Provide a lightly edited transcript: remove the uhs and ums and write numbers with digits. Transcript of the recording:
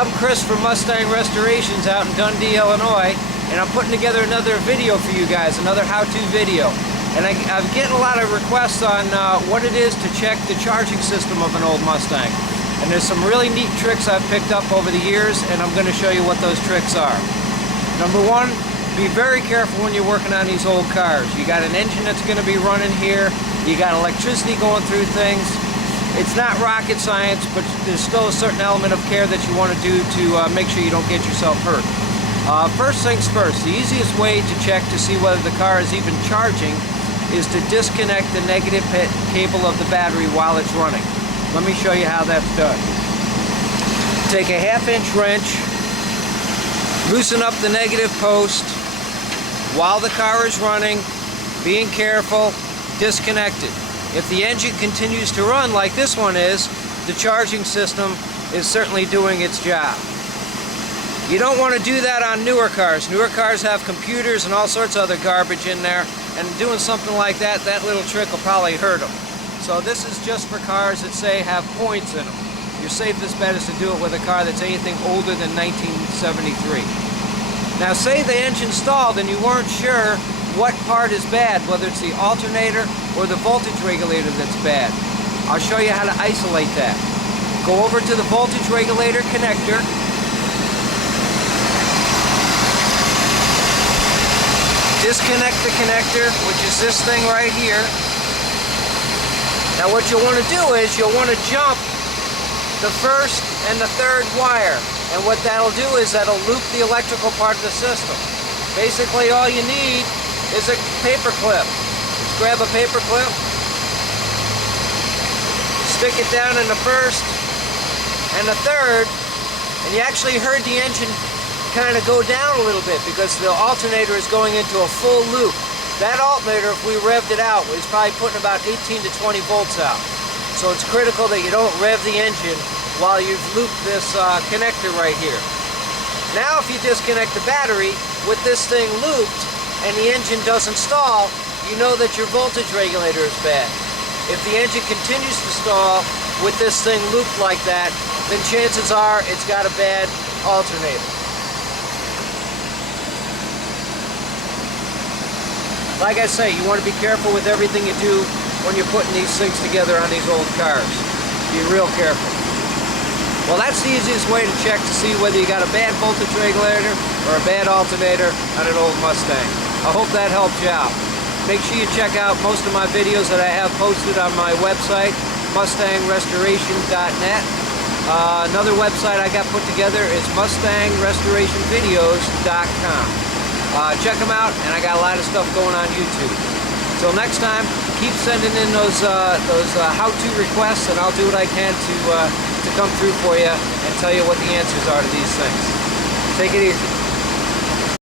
I'm Chris from Mustang Restorations out in Dundee, Illinois, and I'm putting together another video for you guys, another how-to video. And I'm getting a lot of requests on what it is to check the charging system of an old Mustang. And there's some really neat tricks I've picked up over the years, and I'm going to show you what those tricks are. Number one, be very careful when you're working on these old cars. You got an engine that's going to be running here, you got electricity going through things. It's not rocket science, but there's still a certain element of care that you want to do to make sure you don't get yourself hurt. First things first, the easiest way to check to see whether the car is even charging is to disconnect the negative cable of the battery while it's running. Let me show you how that's done. Take a 1/2-inch wrench, loosen up the negative post while the car is running, being careful, disconnect it. If the engine continues to run like this one is, the charging system is certainly doing its job. You don't want to do that on newer cars. Newer cars have computers and all sorts of other garbage in there, and doing something like that, that little trick will probably hurt them. So this is just for cars that say have points in them. Your safest bet is to do it with a car that's anything older than 1973. Now say the engine stalled and you weren't sure what part is bad, whether it's the alternator or the voltage regulator that's bad. I'll show you how to isolate that. Go over to the voltage regulator connector. Disconnect the connector, which is this thing right here. Now what you'll want to do is you'll want to jump the first and the third wire. And what that'll do is that'll loop the electrical part of the system. Basically all you need is a paper clip. Just grab a paper clip, stick it down in the first and the third, and you actually heard the engine kind of go down a little bit because the alternator is going into a full loop. That alternator, if we revved it out, is probably putting about 18 to 20 volts out. So it's critical that you don't rev the engine while you've looped this connector right here. Now if you disconnect the battery with this thing looped, and the engine doesn't stall, you know that your voltage regulator is bad. If the engine continues to stall with this thing looped like that, then chances are it's got a bad alternator. Like I say, you want to be careful with everything you do when you're putting these things together on these old cars. Be real careful. Well, that's the easiest way to check to see whether you got a bad voltage regulator or a bad alternator on an old Mustang. I hope that helped you out. Make sure you check out most of my videos that I have posted on my website, mustangrestoration.net. Another website I got put together is mustangrestorationvideos.com. Check them out, and I got a lot of stuff going on YouTube. Till next time, keep sending in those how-to requests, and I'll do what I can to come through for you and tell you what the answers are to these things. Take it easy.